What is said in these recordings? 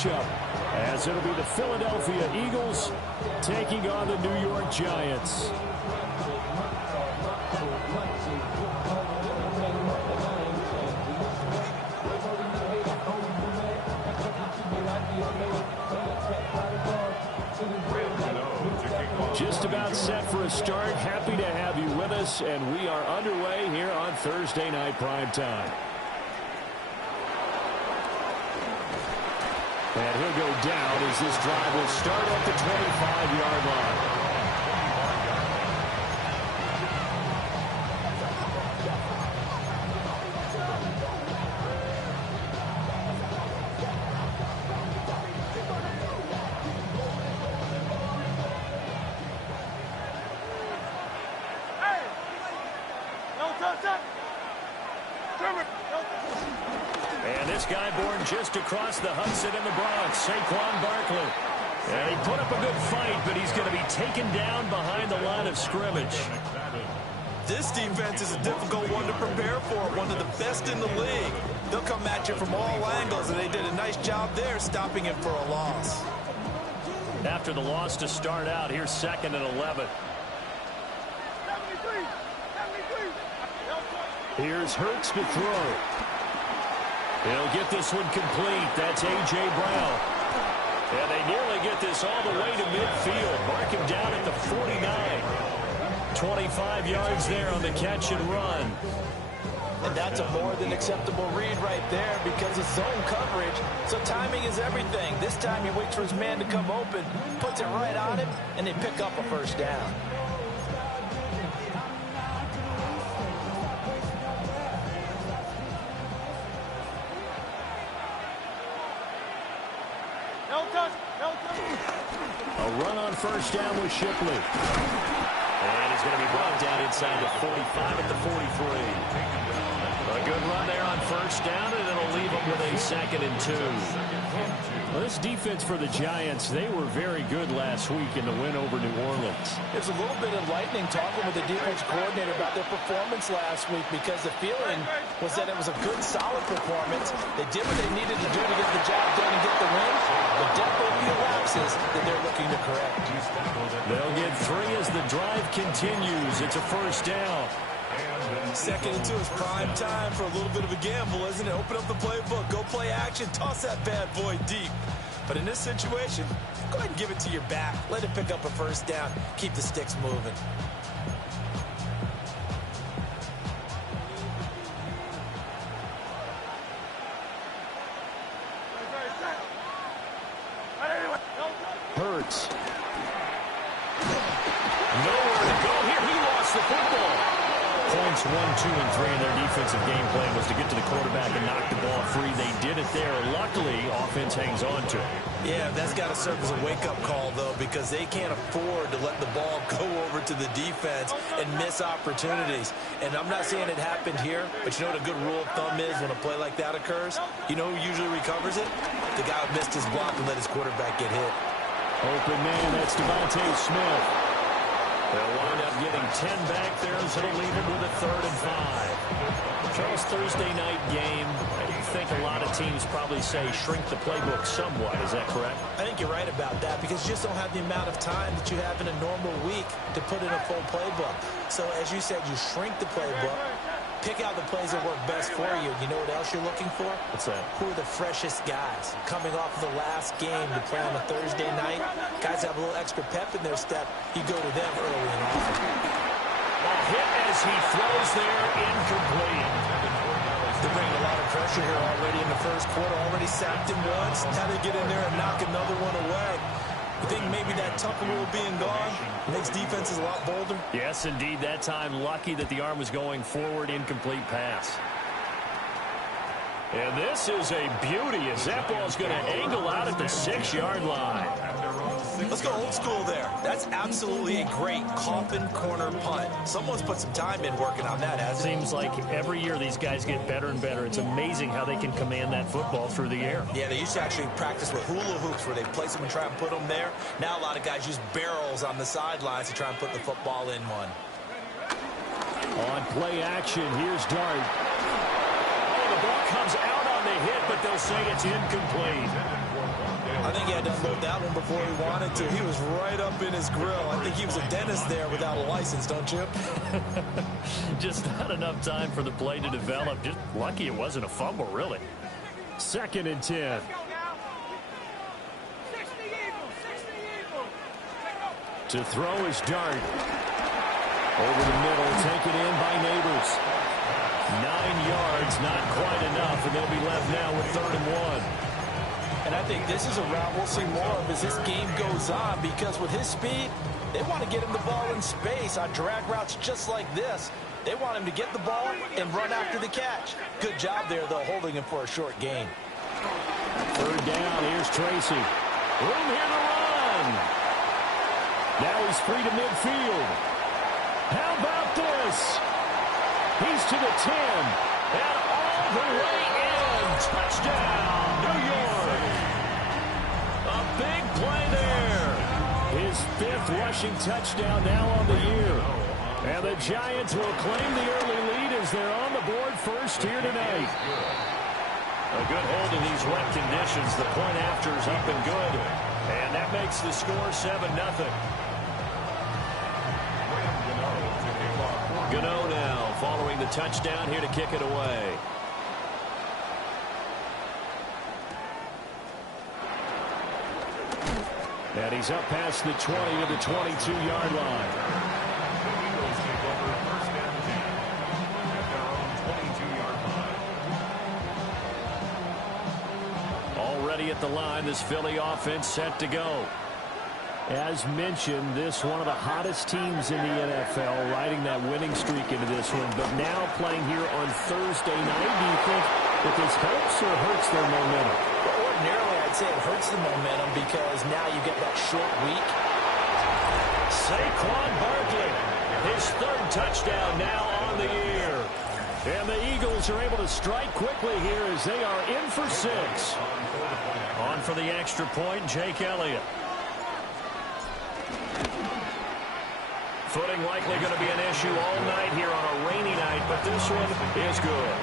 matchup, as it'll be the Philadelphia Eagles taking on the New York Giants. Just about set for a start. Happy to have you with us, and we are underway here on Thursday Night Primetime. And he'll go down as this drive will start at the 25-yard line. And this guy born just across the Hudson in the Bronx, Saquon Barkley. And he put up a good fight, but he's going to be taken down behind the line of scrimmage. This defense is a difficult one to prepare for, one of the best in the league. They'll come at you from all angles, and they did a nice job there stopping him for a loss. After the loss to start out, here's 2nd and 11. Here's Hurts to throw. He'll get this one complete. That's A.J. Brown. And they nearly get this all the way to midfield. Mark him down at the 49. 25 yards there on the catch and run. And that's a more than acceptable read right there because it's zone coverage. So timing is everything. This time he waits for his man to come open, puts it right on him, and they pick up a first down. A run on first down with Shipley. And he's going to be brought down inside the 45 at the 43. A good run there on first down, and it'll leave him with a 2nd and 2. Well, this defense for the Giants, they were very good last week in the win over New Orleans. It was a little bit enlightening talking with the defense coordinator about their performance last week because the feeling was that it was a good, solid performance. They did what they needed to do to get the job done and get the win, but definitely a few lapses that they're looking to correct. They'll get 3 as the drive continues. It's a first down. 2nd and 2 is prime time for a little bit of a gamble, isn't it? Open up the playbook, go play action, toss that bad boy deep. But in this situation, go ahead and give it to your back. Let it pick up a first down. Keep the sticks moving. Hurts. Nowhere to go here. He lost the football. Points 1, 2, and 3 in their defensive game plan was to get to the quarterback and knock the ball free. They did it there. Luckily, offense hangs on to it. Yeah, that's got to serve as a wake-up call, though, because they can't afford to let the ball go over to the defense and miss opportunities. And I'm not saying it happened here, but you know what a good rule of thumb is when a play like that occurs? You know who usually recovers it? The guy who missed his block and let his quarterback get hit. Open man, that's Devontae Smith. They'll wind up getting 10 back there, so it'll leave him with a 3rd and 5. Charles, Thursday night game. I think a lot of teams probably say shrink the playbook somewhat. Is that correct? I think you're right about that because you just don't have the amount of time that you have in a normal week to put in a full playbook. So as you said, you shrink the playbook, pick out the plays that work best for you. You know what else you're looking for? What's that? Who are the freshest guys coming off of the last game to play on a Thursday night? Guys have a little extra pep in their step. You go to them early and often. A hit as he throws there, incomplete. They're bringing a lot of pressure here already in the first quarter. Already sacked him once. Now they get in there and knock another one away. You think maybe that Tucker rule being gone makes defenses a lot bolder? Yes, indeed. That time, lucky that the arm was going forward. Incomplete pass. And this is a beauty as that ball's going to angle out at the 6-yard line. Let's go old school there. That's absolutely a great coffin corner punt. Someone's put some time in working on that, hasn't it? Seems like every year these guys get better and better. It's amazing how they can command that football through the air. Yeah, they used to actually practice with hula hoops where they place them and try and put them there. Now a lot of guys use barrels on the sidelines to try and put the football in one. On play action, here's Dart. Oh, the ball comes out on the hit, but they'll say it's incomplete. had to unload that one before he wanted to. He was right up in his grill. I think he was a dentist there without a license, don't you? Just not enough time for the play to develop. Just lucky it wasn't a fumble, really. 2nd and 10. To throw is Dart. Over the middle, taken in by Neighbors. 9 yards, not quite enough, and they'll be left now with 3rd and 1. And I think this is a route we'll see more of as this game goes on, because with his speed, they want to get him the ball in space on drag routes just like this. They want him to get the ball and run after the catch. Good job there, though, holding him for a short gain. 3rd down, here's Tracy. Room here to run. Now he's free to midfield. How about this? He's to the 10. And all the way in. Touchdown, New York. A big play there. His 5th rushing touchdown now on the year. And the Giants will claim the early lead as they're on the board first here tonight. A good hold in these wet conditions. The point after is up and good. And that makes the score 7-0. Gano now following the touchdown here to kick it away. And he's up past the 20 to the 22-yard line. Already at the line, this Philly offense set to go. As mentioned, this one of the hottest teams in the NFL, riding that winning streak into this one, but now playing here on Thursday night. Do you think that this helps or hurts their momentum? Well, ordinarily, I'd say it hurts the momentum because now you get that short week. Saquon Barkley, his 3rd touchdown now on the year. And the Eagles are able to strike quickly here as they are in for 6. On for the extra point, Jake Elliott. Footing likely going to be an issue all night here on a rainy night, but this one is good.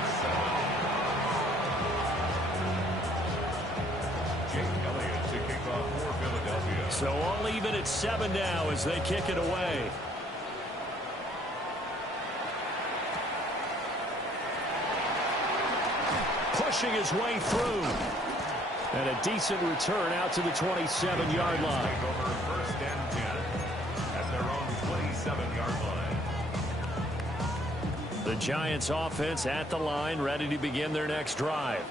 So all even at 7 now as they kick it away. Pushing his way through. And a decent return out to the 27-yard line. The Giants offense at the line, ready to begin their next drive.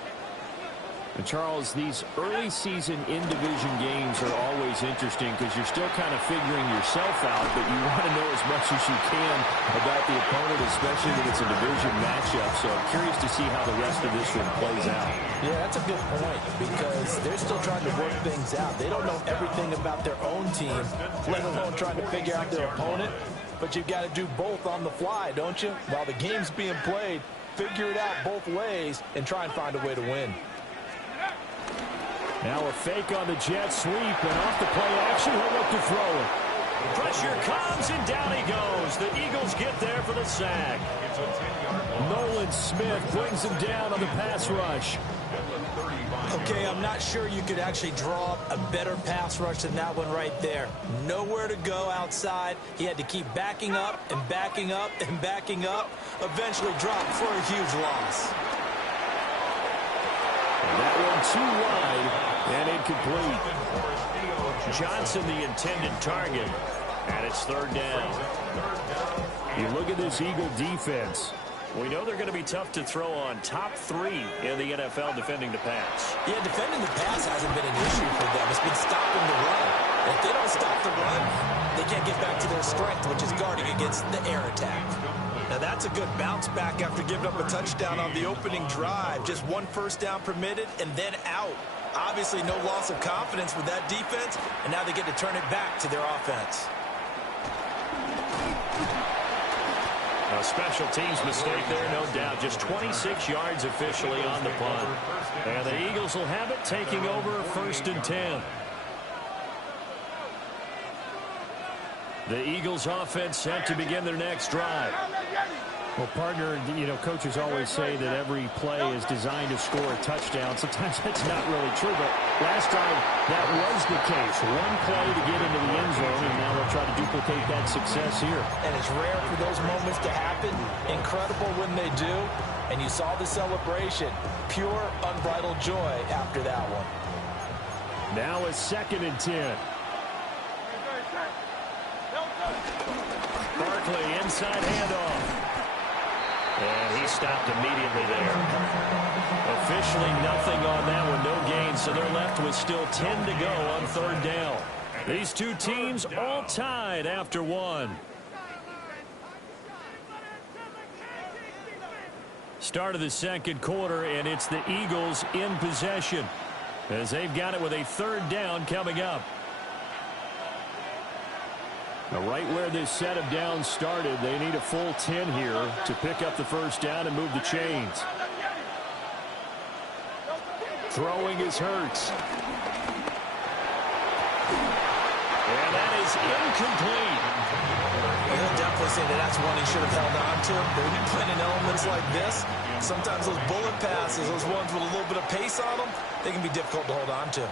And Charles, these early season in-division games are always interesting because you're still kind of figuring yourself out, but you want to know as much as you can about the opponent, especially when it's a division matchup. So I'm curious to see how the rest of this one plays out. Yeah, that's a good point because they're still trying to work things out. They don't know everything about their own team, let alone trying to figure out their opponent. But you've got to do both on the fly, don't you? While the game's being played, figure it out both ways and try and find a way to win. Now a fake on the jet sweep, and off the play action, he'll look to throw it. Pressure comes, and down he goes. The Eagles get there for the sack. Nolan Smith brings him down on the pass rush. Okay, I'm not sure you could actually draw up a better pass rush than that one right there. Nowhere to go outside. He had to keep backing up and backing up and backing up. Eventually dropped for a huge loss. That one too wide and incomplete. Johnson the intended target, and it's 3rd down. You look at this Eagle defense. We know they're going to be tough to throw on. Top 3 in the NFL defending the pass. Yeah, defending the pass hasn't been an issue for them. It's been stopping the run. If they don't stop the run, they can't get back to their strength, which is guarding against the air attack. Now that's a good bounce back after giving up a touchdown on the opening drive. Just 1 first down permitted and then out. Obviously no loss of confidence with that defense, and now they get to turn it back to their offense. A special teams mistake there, no doubt. Just 26 yards officially on the punt. And the Eagles will have it, taking over 1st and 10. The Eagles offense set to begin their next drive. Well, partner, you know, coaches always say that every play is designed to score a touchdown. Sometimes that's not really true, but last time that was the case. One play to get into the end zone, and now they'll try to duplicate that success here. And it's rare for those moments to happen. Incredible when they do. And you saw the celebration. Pure, unbridled joy after that one. Now a 2nd and 10. Barkley inside handoff. And he stopped immediately there. Officially nothing on that one, no gain, so they're left with still 10 to go on 3rd down. These two teams all tied after one. Start of the 2nd quarter, and it's the Eagles in possession as they've got it with a 3rd down coming up. Now, right where this set of downs started, they need a full 10 here to pick up the 1st down and move the chains. Throwing is Hurts. And that is incomplete. Well, he'll definitely say that that's one he should have held on to. But when you're playing in elements like this, sometimes those bullet passes, those ones with a little bit of pace on them, they can be difficult to hold on to.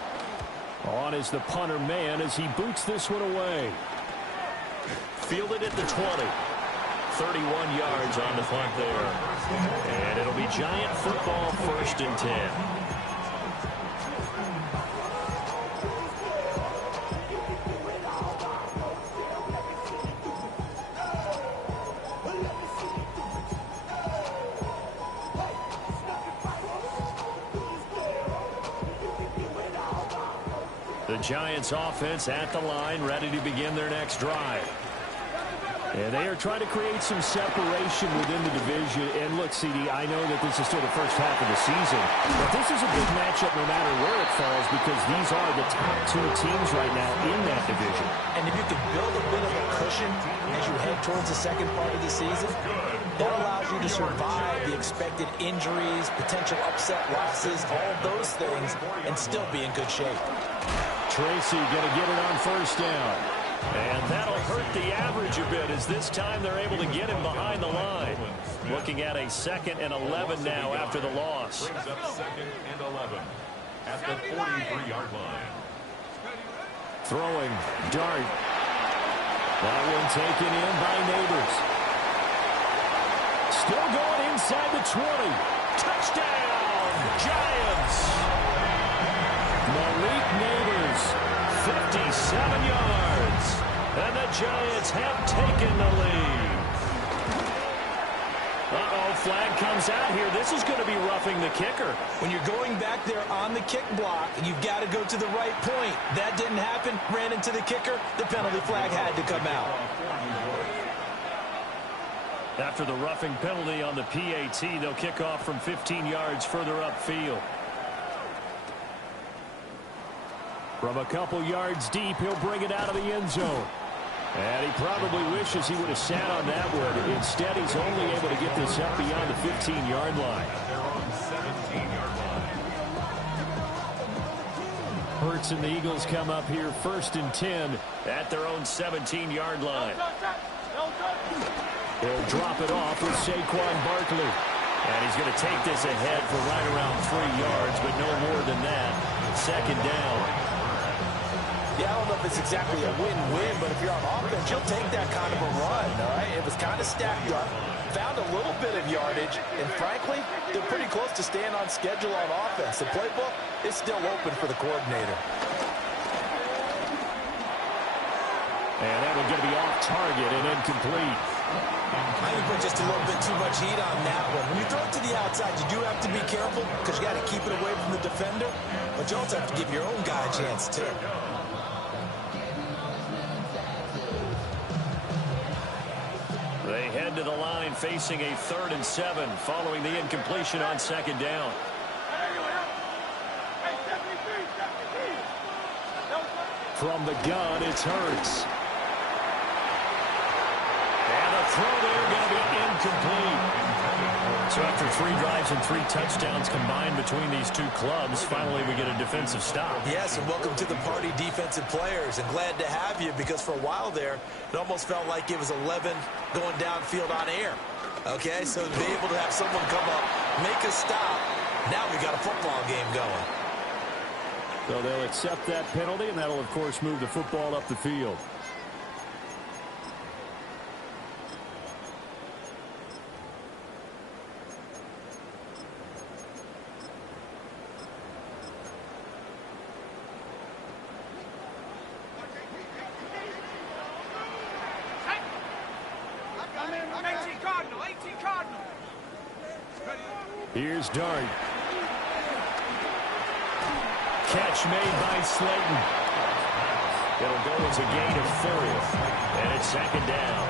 On is the punter man as he boots this one away. Fielded at the 20. 31 yards on the punt there. And it'll be Giant football, 1st and 10. The Giants offense at the line, ready to begin their next drive. And they are trying to create some separation within the division. And look, CD, I know that this is still the first half of the season, but this is a big matchup no matter where it falls because these are the top 2 teams right now in that division. And if you can build a bit of a cushion as you head towards the 2nd part of the season, that allows you to survive the expected injuries, potential upset losses, all of those things, and still be in good shape. Tracy going to get it on 1st down. And that'll hurt the average a bit as this time they're able to get him behind the line. Looking at a 2nd and 11 now after the loss. Brings up 2nd and 11 at the 43-yard line. Throwing, dart. That one taken in by Neighbors. Still going inside the 20. Touchdown, Giants. Malik Neighbors, 57 yards. And the Giants have taken the lead. Uh-oh, flag comes out here. This is going to be roughing the kicker. When you're going back there on the kick block, you've got to go to the right point. That didn't happen. Ran into the kicker. The penalty flag had to come out. After the roughing penalty on the PAT, they'll kick off from 15 yards further upfield. From a couple yards deep, he'll bring it out of the end zone. And he probably wishes he would have sat on that one. Instead, he's only able to get this up beyond the 15-yard line. They're on 17-yard line. Hurts and the Eagles come up here 1st and 10 at their own 17-yard line. He'll drop it off with Saquon Barkley. And he's going to take this ahead for right around 3 yards, but no more than that. 2nd down. Yeah, I don't know if it's exactly a win-win, but if you're on offense, you'll take that kind of a run, all right? It was kind of stacked up, found a little bit of yardage, and frankly, they're pretty close to staying on schedule on offense. The playbook is still open for the coordinator. And that one's going to be off target and incomplete. I think put just a little bit too much heat on that one. When you throw it to the outside, you do have to be careful because you got to keep it away from the defender, but you also have to give your own guy a chance, too. They head to the line facing a 3rd and 7 following the incompletion on 2nd down. From the gun, it's Hurts. And the throw there going to be incomplete. So after 3 drives and 3 touchdowns combined between these two clubs, finally we get a defensive stop. Yes, and welcome to the party, defensive players. And glad to have you because for a while there, it almost felt like it was 11 going downfield on air. Okay, so to be able to have someone come up, make a stop, now we got a football game going. So they'll accept that penalty, and that'll, of course, move the football up the field. Here's Dart. Catch made by Slayton. It'll go as a gain of 4. And it's second down.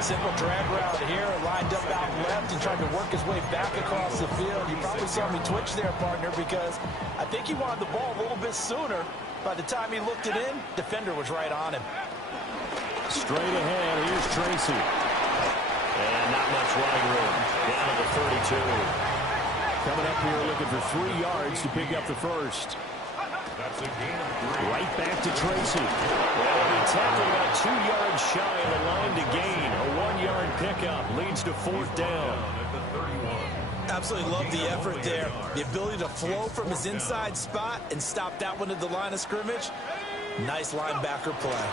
Simple drag route here, lined up out left and tried to work his way back across the field. You probably saw me twitch there, partner, because I think he wanted the ball a little bit sooner. By the time he looked it in, defender was right on him. Straight ahead, here's Tracy. And not much running room. Down to the 32. Coming up here looking for 3 yards to pick up the first. That's a gain of 3. Right back to Tracy. Well, he tackled about 2 yards shy of the line to gain. A 1-yard pickup leads to 4th down. At the 31. Absolutely love the effort there. The ability to flow from his inside spot and stop that one at the line of scrimmage. Nice linebacker play.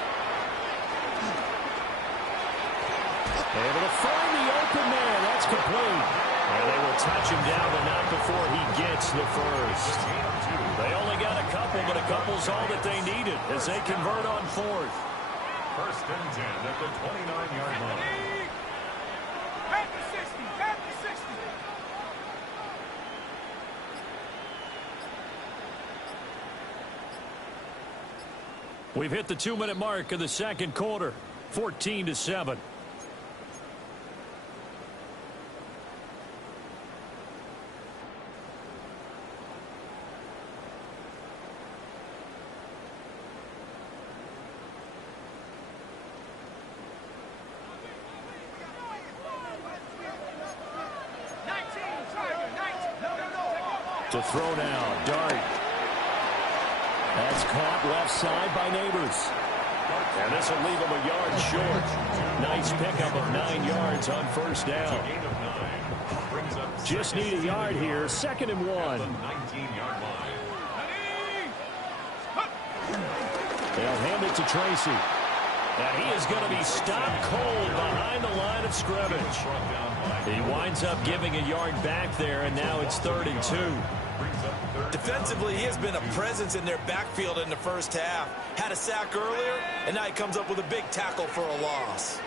Able to find the open man. That's complete. And they will touch him down, but not before he gets the first. They only got a couple, but a couple's all that they needed as they convert on 4th. First and 10 at the 29-yard line. Back to 60. Back to 60. We've hit the 2-minute mark of the second quarter. 14-7. To throw now, Dart. That's caught left side by Neighbors. And this will leave him a yard short. Nice pickup of 9 yards on first down. Gain of 9. Brings up Just need a yard here. 2nd and 1. the 19-yard line. They'll hand it to Tracy. And he is going to be stopped cold behind the line of scrimmage. He winds up giving a yard back there, and now it's 3rd and 2. Defensively, he has been a presence in their backfield in the first half. Had a sack earlier, and now he comes up with a big tackle for a loss.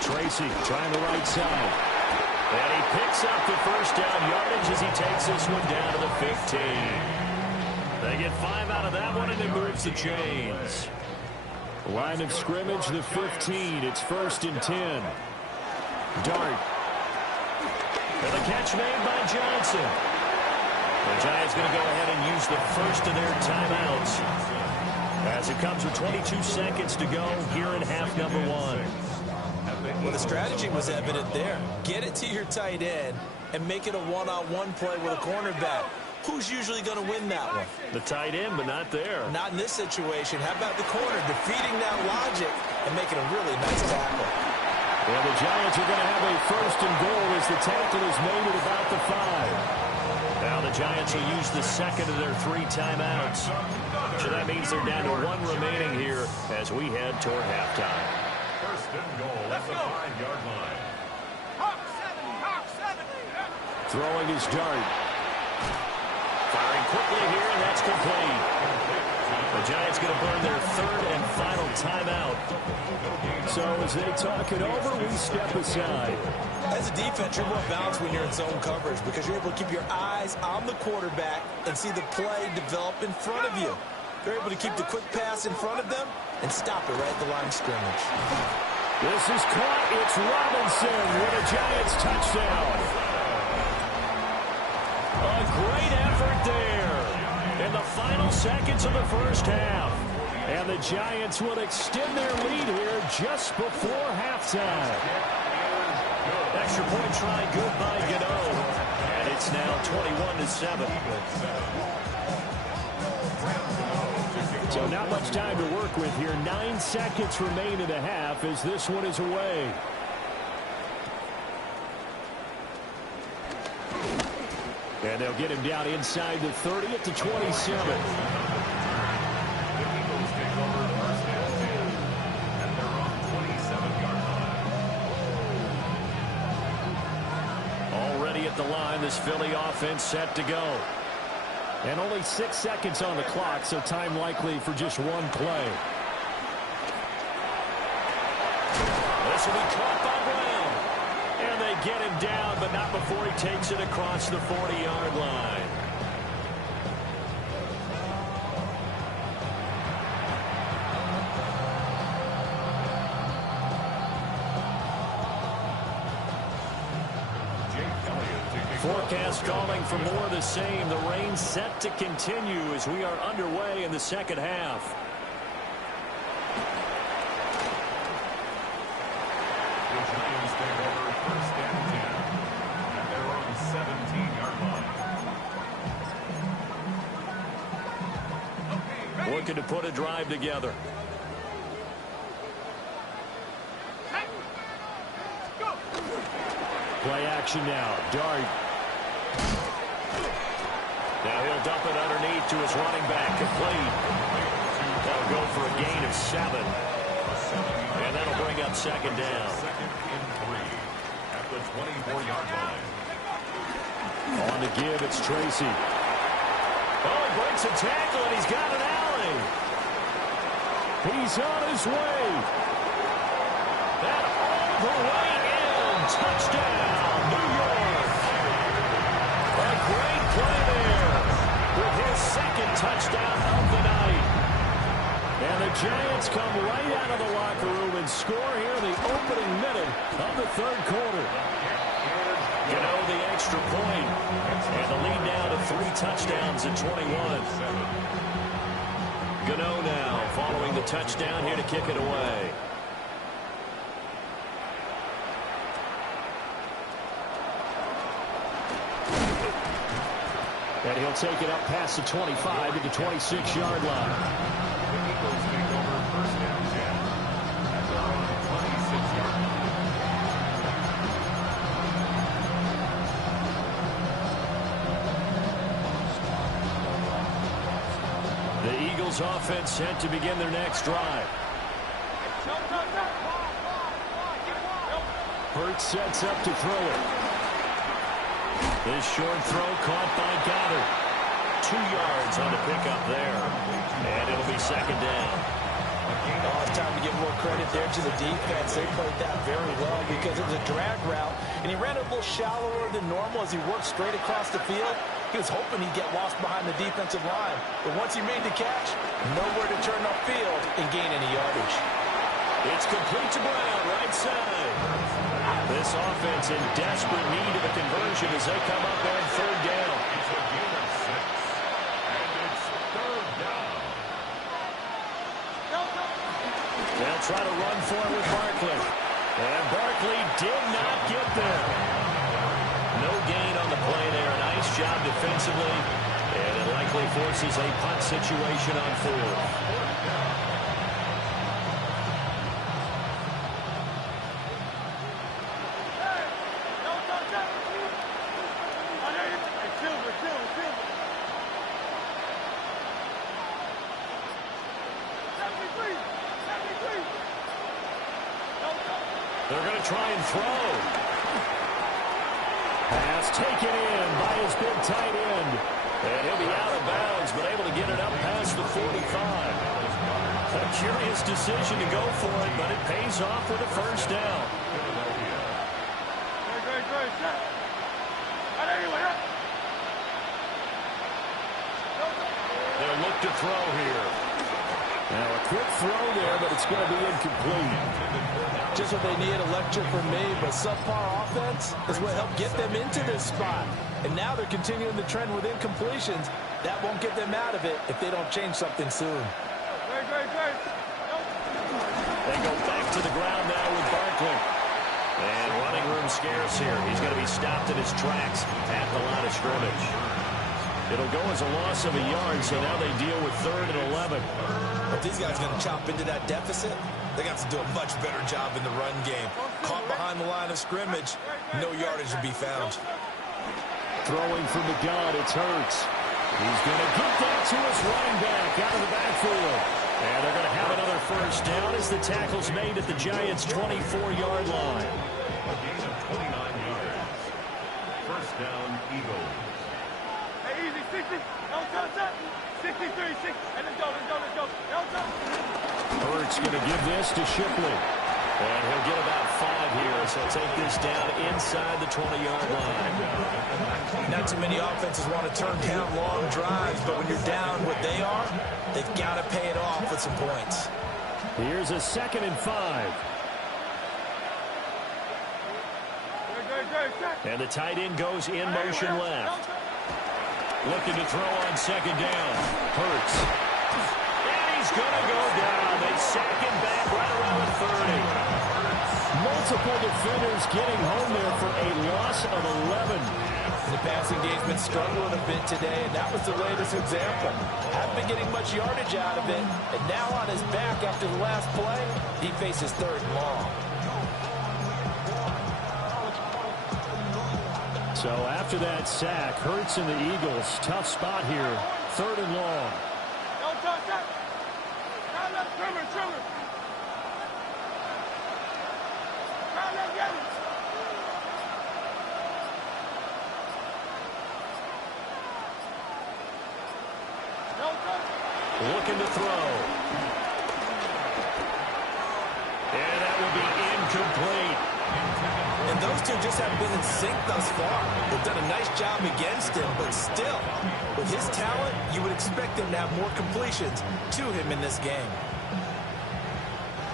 Tracy trying the right side. And he picks up the first down yardage as he takes this one down to the 15. They get 5 out of that one, and it moves the chains. Line of scrimmage, the 15. It's 1st and 10. Dart. And the catch made by Johnson. The Giants going to go ahead and use the first of their timeouts as it comes with 22 seconds to go here in half number 1. Well, the strategy was evident there. Get it to your tight end and make it a one-on-one play with a cornerback. Who's usually going to win that one? The tight end, but not there. Not in this situation. How about the corner defeating that logic and making a really nice tackle? Well, the Giants are going to have a 1st and goal as the tackle is made at about the 5. Now the Giants will use the 2nd of their 3 timeouts. So that means they're down to 1 remaining here as we head toward halftime. 1st and goal at the 5-yard line. Hawk 70. Hawk 70. Throwing his Dart. Firing quickly here, and that's complete. The Giants going to burn their 3rd and final timeout. So as they talk it over, we step aside. As a defense, you're more balanced when you're in zone coverage because you're able to keep your eyes on the quarterback and see the play develop in front of you. They're able to keep the quick pass in front of them and stop it right at the line of scrimmage. This is caught. It's Robinson with a Giants touchdown. A great effort there in the final seconds of the first half. And the Giants will extend their lead here just before halftime. Extra point try good by Gano. And it's now 21-7. So not much time to work with here. 9 seconds remain in the half as this one is away. And they'll get him down inside the 30 at the 27. Already at the line, this Philly offense set to go. And only 6 seconds on the clock, so time likely for just one play. This will be caught by Brown. And they get him down, but not before he takes it across the 40-yard line. Forecast calling for more of the same. The rain set to continue as we are underway in the second half. The Giants take over first and 10. And they're on the 17-yard line. Looking to put a drive together. Play action now. Dart. Now he'll dump it underneath to his running back, complete. That'll go for a gain of 7. And that'll bring up second down. Second and 3 at the 24-yard line. On the give, it's Tracy. Oh, he breaks a tackle, and he's got an alley. He's on his way. That all the way in. Touchdown, New York. A great play there with his second touchdown of the night. And the Giants come right out of the locker room and score here in the opening minute of the third quarter. You know, the extra point. And the lead now to 3 touchdowns at 21. Gano now following the touchdown here to kick it away. And he'll take it up past the 25 to the 26-yard line. The Eagles take over first and 10. And they're on the 26-yard line. The Eagles offense set to begin their next drive. Hurts sets up to throw it. This short throw caught by Goddard. 2 yards on the pickup there. And it'll be second down. Oh, it's time to give more credit there to the defense. They played that very well because it was a drag route, and he ran it a little shallower than normal as he worked straight across the field. He was hoping he'd get lost behind the defensive line. But once he made the catch, nowhere to turn upfield and gain any yardage. It's complete to Brown, right side. This offense in desperate need of a conversion as they come up on third down. It's a gain of 6. And it's third down. They'll try to run for it with Barkley. And Barkley did not get there. No gain on the play there. Nice job defensively. And it likely forces a punt situation on fourth. They're going to try and throw. Pass taken in by his big tight end. And he'll be out of bounds, but able to get it up past the 45. A curious decision to go for it, but it pays off with a first down. They'll look to throw here. Now a quick throw there, but it's going to be incomplete. Just what they need, a lecture from me, but subpar offense is what helped get them into this spot. And now they're continuing the trend with incompletions. That won't get them out of it if they don't change something soon. They go back to the ground now with Barkley. And running room scarce here. He's going to be stopped in his tracks at the line of scrimmage. It'll go as a loss of a yard, so now they deal with 3rd and 11. If these guys are going to chop into that deficit, they're going to have to do a much better job in the run game. Caught behind the line of scrimmage, no yardage to be found. Throwing from the gun, it's Hurts. He's going to get that to his running back out of the backfield. And they're going to have another first down as the tackle's made at the Giants' 24-yard line. A gain of 29 yards. First down, Eagles. Hey, easy, 60. Don't touch that. 63, 6. And let's go, let's go, let's go. Don't touch. Hurts going to give this to Shipley. And he'll get about 5 here, so he'll take this down inside the 20-yard line. Not too many offenses want to turn down long drives, but when you're down what they are, they've got to pay it off with some points. Here's a 2nd and 5. And the tight end goes in motion left. Looking to throw on 2nd down. Hurts. And he's going to go down. They sack him back right around the 30. Multiple defenders getting home there for a loss of 11. The passing game's been struggling a bit today, and that was the latest example. Haven't been getting much yardage out of it, and now on his back after the last play, he faces 3rd and long. So after that sack, Hurts and the Eagles, tough spot here, 3rd and long. Don't touch that. Trimmer. Get it. Looking to throw. And that will be incomplete. And those two just haven't been in sync thus far. They've done a nice job against him, but still, with his talent, you would expect him to have more completions to him in this game.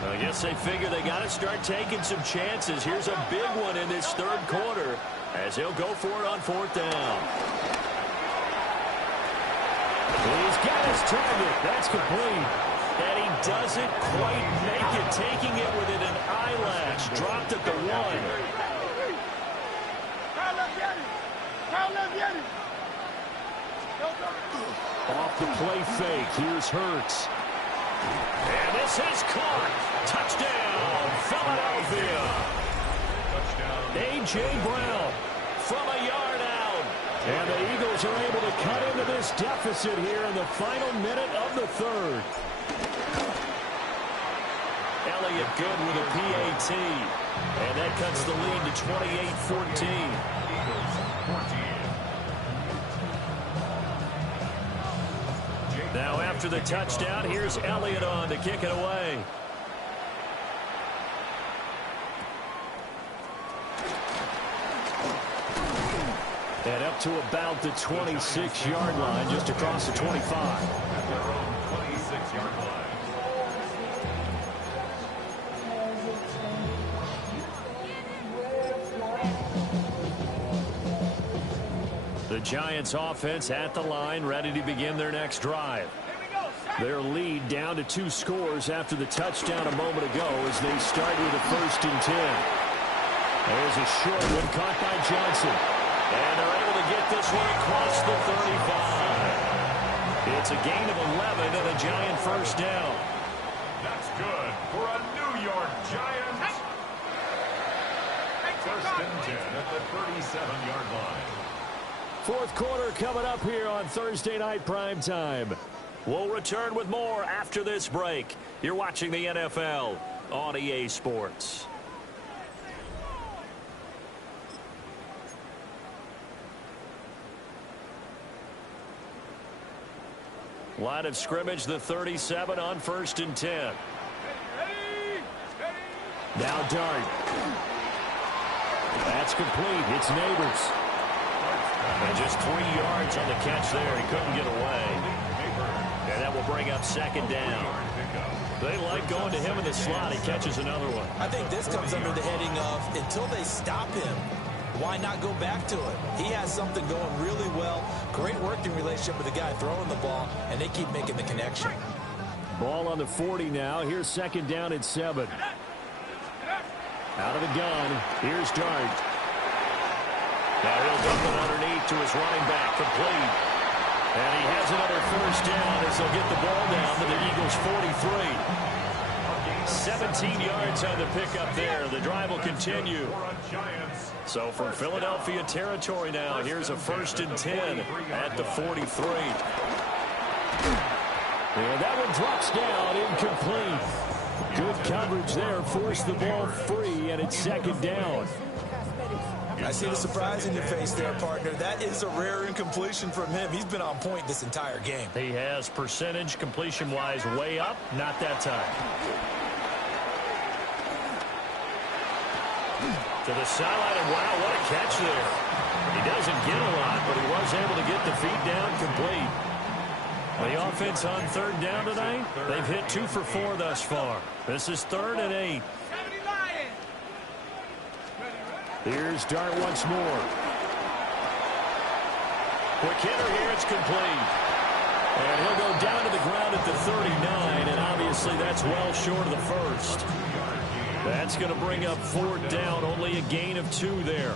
I guess they figure they got to start taking some chances. Here's a big one in this 3rd quarter as he'll go for it on 4th down. He's got his target. That's complete. And he doesn't quite make it, taking it within an eyelash. Dropped at the 1. Off the play fake. Here's Hurts. And this is caught. Touchdown, Philadelphia. Touchdown. A.J. Brown From a yard out. And the Eagles are able to cut into this deficit here in the final minute of the 3rd. Elliott good with a PAT. And that cuts the lead to 28-14. Eagles 14. Now after the touchdown, here's Elliott on to kick it away. And up to about the 26-yard line, just across the 25. At their own 26-yard line. The Giants offense at the line, ready to begin their next drive. Their lead down to 2 scores after the touchdown a moment ago as they start with a 1st and 10. There's a short one caught by Johnson. And they're able to get this one across the 35. It's a gain of 11 and a Giant first down. That's good for a New York Giants. First and 10 at the 37-yard line. 4th quarter coming up here on Thursday Night Primetime. We'll return with more after this break. You're watching the NFL on EA Sports. Line of scrimmage, the 37 on 1st and 10. Now Dart. That's complete. It's Neighbors. And just 3 yards on the catch there. He couldn't get away. And that will bring up 2nd down. They like going to him in the slot. He catches another one. I think this comes under the heading of until they stop him, why not go back to it? He has something going really well. Great working relationship with the guy throwing the ball, and they keep making the connection. Ball on the 40 now. Here's 2nd down and 7. Out of the gun, here's Dart. Now he'll dump it underneath to his running back, complete. And he has another first down as they'll get the ball down to the Eagles' 43. 17 yards on the pickup there. The drive will continue. So from Philadelphia territory now, here's a 1st and 10 at the 43. And that one drops down, incomplete. Good coverage there, forced the ball free, and it's 2nd down. I see the surprise in your face there, partner. That is a rare incompletion from him. He's been on point this entire game. He has percentage completion-wise way up, not that time. To the sideline, and wow, what a catch there. He doesn't get a lot, but he was able to get the feet down complete. The offense on 3rd down tonight, they've hit 2 for 4 thus far. This is 3rd and 8. Here's Dart once more. Quick hitter here, it's complete. And he'll go down to the ground at the 39, and obviously that's well short of the first. That's going to bring up 4th down, only a gain of 2 there.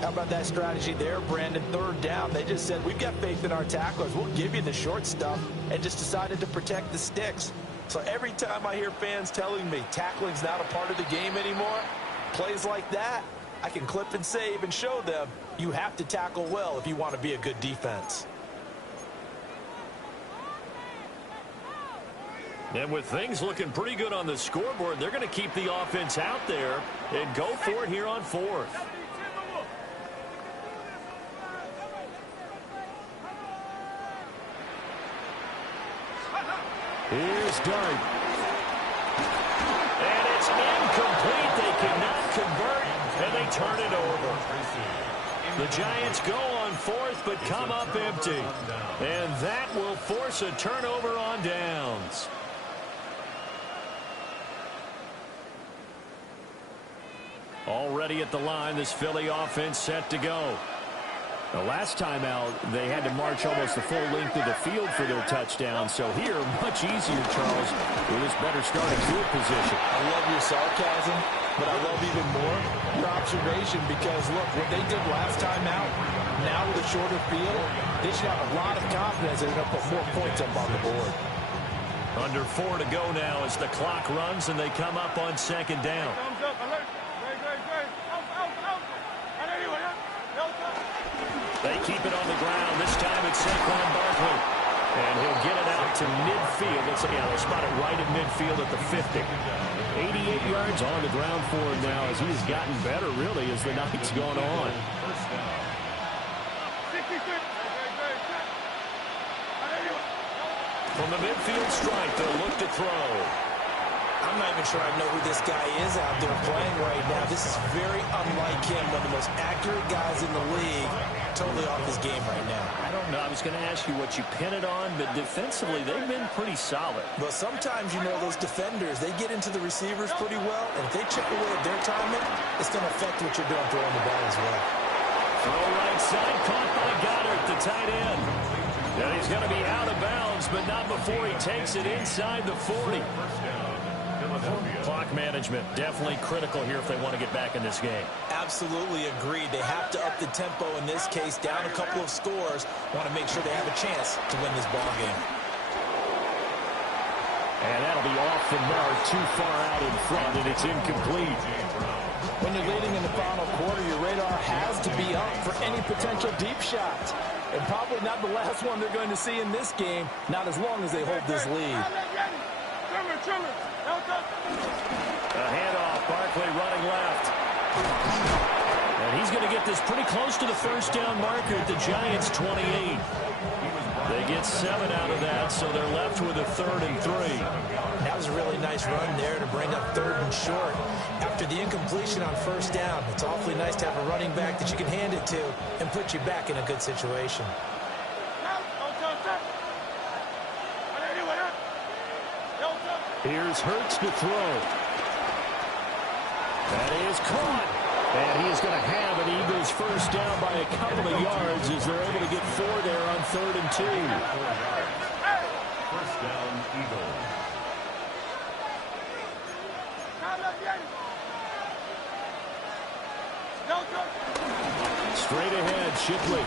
How about that strategy there, Brandon? 3rd down, they just said, we've got faith in our tacklers. We'll give you the short stuff, and just decided to protect the sticks. So every time I hear fans telling me tackling's not a part of the game anymore, plays like that, I can clip and save and show them you have to tackle well if you want to be a good defense. And with things looking pretty good on the scoreboard, they're going to keep the offense out there and go for it here on 4th. Here's Dart. And it's incomplete. They cannot convert, and they turn it over. The Giants go on 4th, but come up empty. And that will force a turnover on downs. Already at the line, this Philly offense set to go. The last time out, they had to march almost the full length of the field for their touchdown. So here, much easier, Charles, with this better starting field position. I love your sarcasm, but I love even more your observation because, look, what they did last time out, now with a shorter field, they should have a lot of confidence they're going to put more points up on the board. Under 4 to go now as the clock runs and they come up on 2nd down. They keep it on the ground. This time it's Saquon Barkley. And he'll get it out to midfield. They'll spot it right at midfield at the 50. 88 yards on the ground for him now as he's gotten better, really, as the night's gone on. From the midfield stripe, they'll look to throw. I'm not even sure I know who this guy is out there playing right now. This is very unlike him, one of the most accurate guys in the league. Totally off his game right now. I don't know. I was going to ask you what you pin it on, but defensively, they've been pretty solid. Well, sometimes, those defenders, they get into the receivers pretty well, and if they chip away at their timing, it's going to affect what you're doing throwing the ball as well. Throw right side, caught by Goddard, the tight end. And he's going to be out of bounds, but not before he takes it inside the 40. Clock management, definitely critical here if they want to get back in this game. Absolutely agreed. They have to up the tempo in this case, down a couple of scores. Want to make sure they have a chance to win this ball game. And that'll be off the mark, too far out in front, and it's incomplete. When you're leading in the final quarter, your radar has to be up for any potential deep shots. And probably not the last one they're going to see in this game, not as long as they hold this lead. A handoff, Barkley running left. And he's going to get this pretty close to the first down marker at the Giants' 28. They get 7 out of that, so they're left with a 3rd and 3. That was a really nice run there to bring up 3rd and short. After the incompletion on first down, it's awfully nice to have a running back that you can hand it to and put you back in a good situation. Here's Hurts to throw. That is caught. And he is going to have an Eagles first down by a couple of yards as they're able to get 4 there on 3rd and 2. First down, Eagles. Straight ahead, Shipley.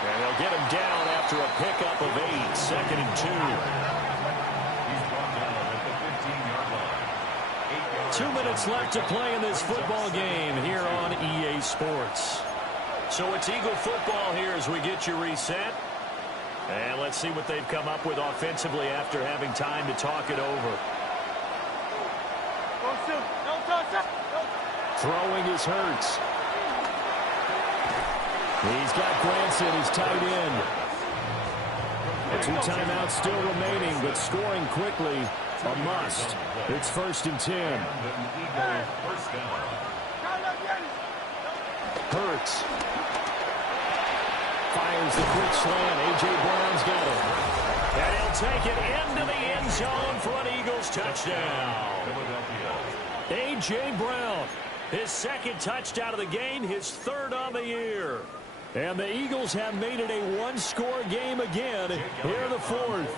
And they'll get him down after a pickup of 8, 2nd and 2. He's brought down at the 15-yard line. 2 minutes left to play in this football game here on EA Sports. So it's Eagle football here as we get you reset. And let's see what they've come up with offensively after having time to talk it over. Throwing is Hurts. He's got Granson, his tight end. 2 timeouts still remaining, but scoring quickly, a must. It's 1st and 10. Hurts. Fires the quick slant. A.J. Brown's got it. And he'll take it into the end zone for an Eagles touchdown. A.J. Brown, his 2nd touchdown of the game, his 3rd on the year. And the Eagles have made it a 1-score game again here in the 4th.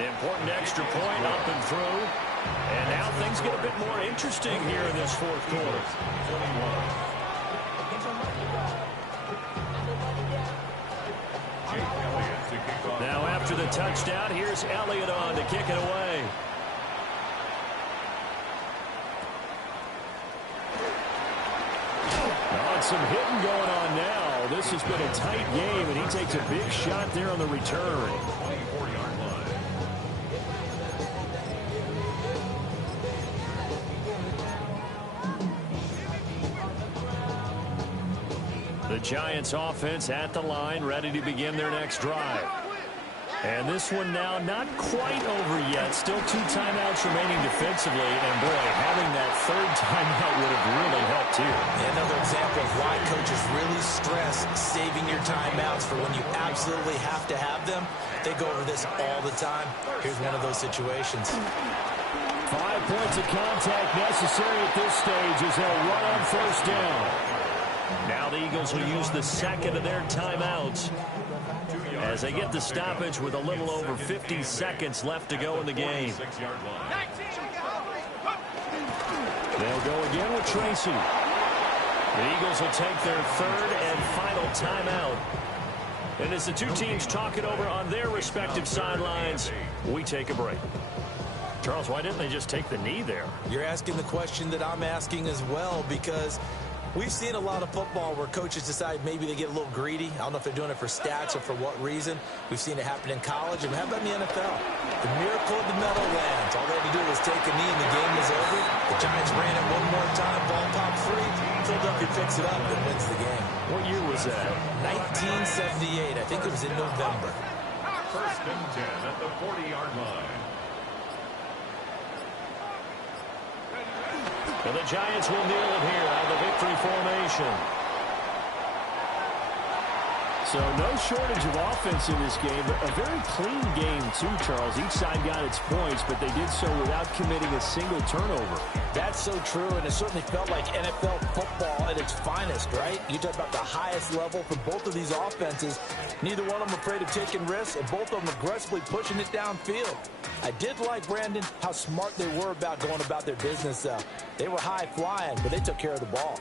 Important extra point up and through. And now things get a bit more interesting here in this 4th quarter. Now after the touchdown, here's Elliott on to kick it away. Some hitting going on now. This has been a tight game, and he takes a big shot there on the return. 24-yard line. The Giants offense at the line, ready to begin their next drive. And this one now not quite over yet. Still 2 timeouts remaining defensively. And, boy, having that 3rd timeout would have really helped here. Another example of why coaches really stress saving your timeouts for when you absolutely have to have them. They go over this all the time. Here's one of those situations. 5 points of contact necessary at this stage as they'll run on 1st down. Now the Eagles will use the 2nd of their timeouts as they get the stoppage with a little over 50 seconds left to go in the game. They'll go again with Tracy. The Eagles will take their 3rd and final timeout. And as the 2 teams talk it over on their respective sidelines, we take a break. Charles, why didn't they just take the knee there? You're asking the question that I'm asking as well, because we've seen a lot of football where coaches decide maybe they get a little greedy. I don't know if they're doing it for stats or for what reason. We've seen it happen in college. And how about in the NFL? The miracle of the Meadowlands. All they had to do was take a knee and the game was over. The Giants ran it one more time. Ball popped free. Philadelphia picks it up and wins the game. What year was that? 1978. I think it was in November. 1st and 10 at the 40-yard line. And the Giants will kneel it here out of the victory formation. So no shortage of offense in this game, but a very clean game too, Charles. Each side got its points, but they did so without committing a single turnover. That's so true, and it certainly felt like NFL football at its finest, right? You talk about the highest level for both of these offenses. Neither one of them afraid of taking risks, and both of them aggressively pushing it downfield. I did like, Brandon, how smart they were about going about their business, though. They were high-flying, but they took care of the ball.